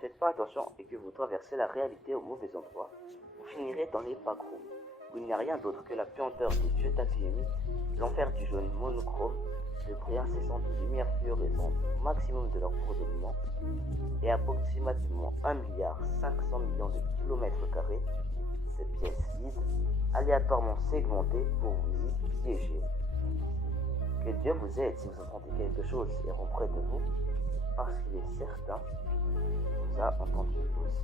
faites pas attention et que vous traversez la réalité au mauvais endroit, vous finirez dans les backrooms, où il n'y a rien d'autre que la puanteur des vieux tapis humides, l'enfer du jaune monochrome, le bruit incessant de lumière fluorescente au maximum de leur bourdonnement, et approximativement 1,5 milliard de kilomètres carrés, ces pièces vides, aléatoirement segmentées pour vous y piéger. Que Dieu vous aide si vous entendez quelque chose errant près de vous, parce qu'il est certain qu'il vous a entendu aussi.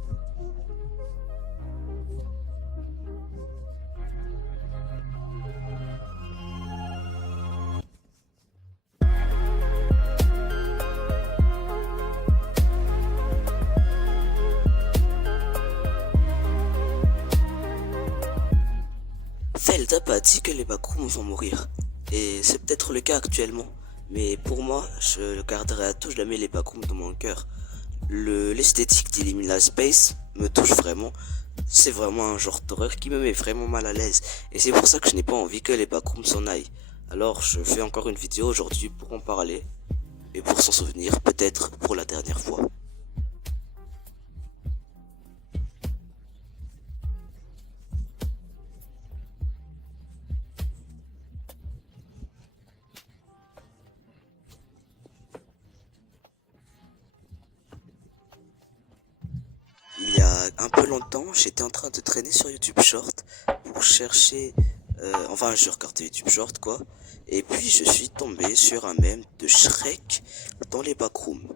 Feltap a dit que les backrooms vont mourir. Et c'est peut-être le cas actuellement. Mais pour moi, je garderai à tout jamais les backrooms dans mon cœur. L'esthétique d'Iliminal Space me touche vraiment. C'est vraiment un genre d'horreur qui me met vraiment mal à l'aise. Et c'est pour ça que je n'ai pas envie que les backrooms s'en aillent. Alors je fais encore une vidéo aujourd'hui pour en parler. Et pour s'en souvenir, peut-être pour la dernière fois. Il y a un peu longtemps, j'étais en train de traîner sur YouTube Short pour chercher, enfin je regardais YouTube Short quoi, et puis je suis tombé sur un mème de Shrek dans les backrooms.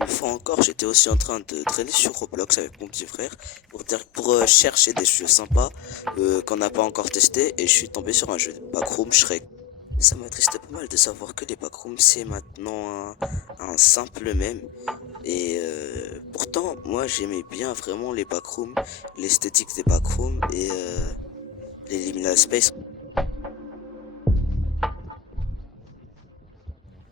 Une fois encore, j'étais aussi en train de traîner sur Roblox avec mon petit frère pour chercher des jeux sympas qu'on n'a pas encore testé, et je suis tombé sur un jeu de backroom Shrek. Ça m'attriste pas mal de savoir que les backrooms c'est maintenant un simple mème. Et pourtant, moi j'aimais bien vraiment les backrooms, l'esthétique des backrooms et les Liminal Space.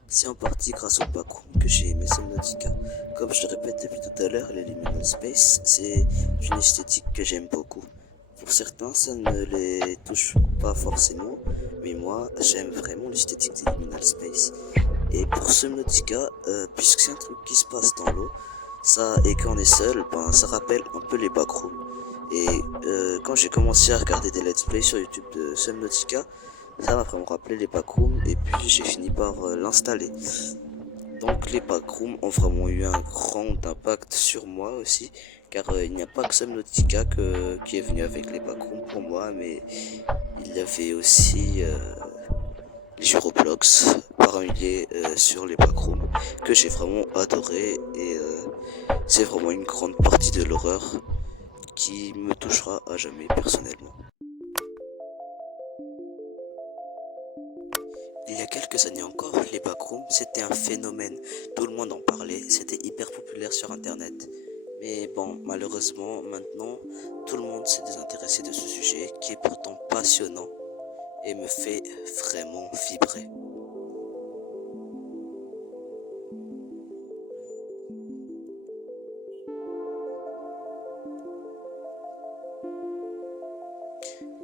C'est en partie grâce aux backrooms que j'ai aimé Subnautica. Comme je le répète depuis tout à l'heure, les Liminal Space, c'est une esthétique que j'aime beaucoup. Pour certains, ça ne les touche pas forcément, mais moi, j'aime vraiment l'esthétique des Liminal Space. Et pour Subnautica, puisque c'est un truc qui se passe dans l'eau, ça, et quand on est seul, ben, ça rappelle un peu les backrooms. Et quand j'ai commencé à regarder des let's play sur YouTube de Subnautica, ça m'a vraiment rappelé les backrooms, et puis j'ai fini par l'installer. Donc les backrooms ont vraiment eu un grand impact sur moi aussi, car il n'y a pas que Subnautica qui est venu avec les backrooms pour moi, mais il y avait aussi les jeux Roblox parmi sur les backrooms que j'ai vraiment adoré, et c'est vraiment une grande partie de l'horreur qui me touchera à jamais personnellement. Il y a quelques années encore, les backrooms c'était un phénomène, tout le monde en parlait, c'était hyper populaire sur internet. Mais bon, malheureusement maintenant, tout le monde s'est désintéressé de ce sujet qui est pourtant passionnant et me fait vraiment vibrer.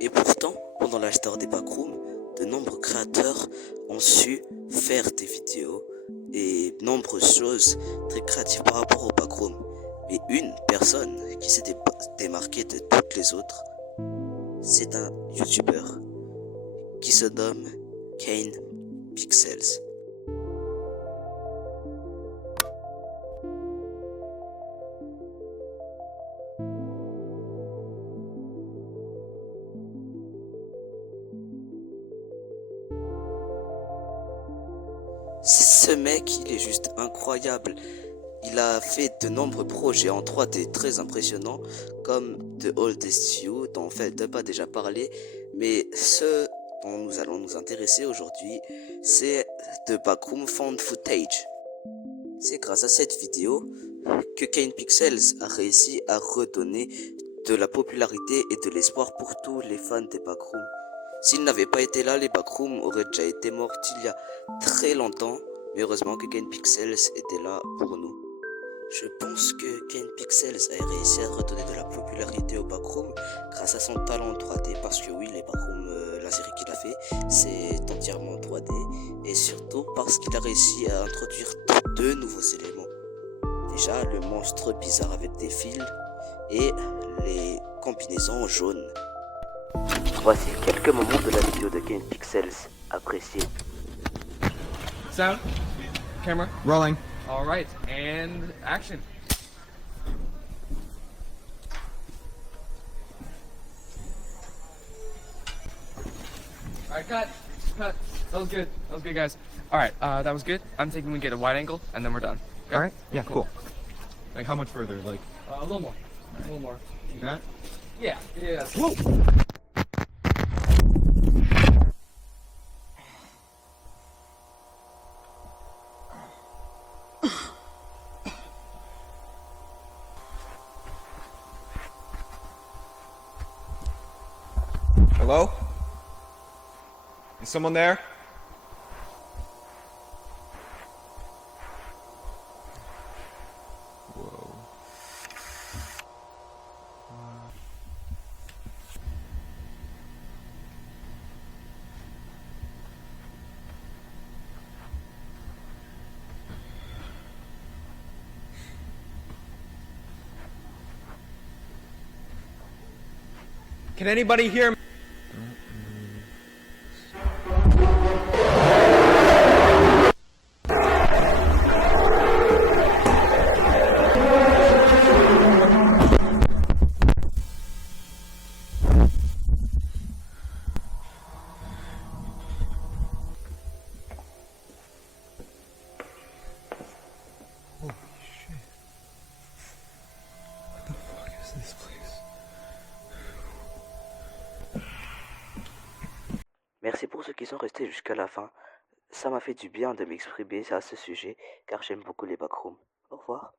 Et pourtant, pendant l'âge d'or des backrooms, de nombreux créateurs ont su faire des vidéos et nombreuses choses très créatives par rapport aux backrooms. Mais une personne qui s'est démarquée de toutes les autres, c'est un YouTuber qui se nomme Kane Pixels. Ce mec, il est juste incroyable. Il a fait de nombreux projets en 3D très impressionnants, comme The Oldest You, dont on fait pas déjà parlé, mais ce dont nous allons nous intéresser aujourd'hui, c'est The Backroom Found Footage. C'est grâce à cette vidéo que Kane Pixels a réussi à redonner de la popularité et de l'espoir pour tous les fans des backrooms. S'il n'avait pas été là, les backrooms auraient déjà été morts il y a très longtemps, mais heureusement que Kane Pixels était là pour nous. Je pense que Kane Pixels a réussi à redonner de la popularité aux backrooms grâce à son talent en 3D, parce que oui, les backrooms, la série qu'il a fait, c'est entièrement en 3D, et surtout parce qu'il a réussi à introduire deux nouveaux éléments. Déjà, le monstre bizarre avec des fils et les combinaisons jaunes. Voici quelques moments de la vidéo de Game Pixels. Appréciez. Sound, camera, Rolling. all right, and action. All right, cut. That was good. That was good, guys. All right, that was good. I'm thinking we get a wide angle, and then we're done. Okay? All right. Yeah, cool. Like how much further? Like A little more. A little more. that? Yeah. Yeah. Whoa! Hello? Is someone there? Whoa. Can anybody hear me? Holy shit. What the fuck is this place? Merci pour ceux qui sont restés jusqu'à la fin. Ça m'a fait du bien de m'exprimer à ce sujet car j'aime beaucoup les backrooms. Au revoir.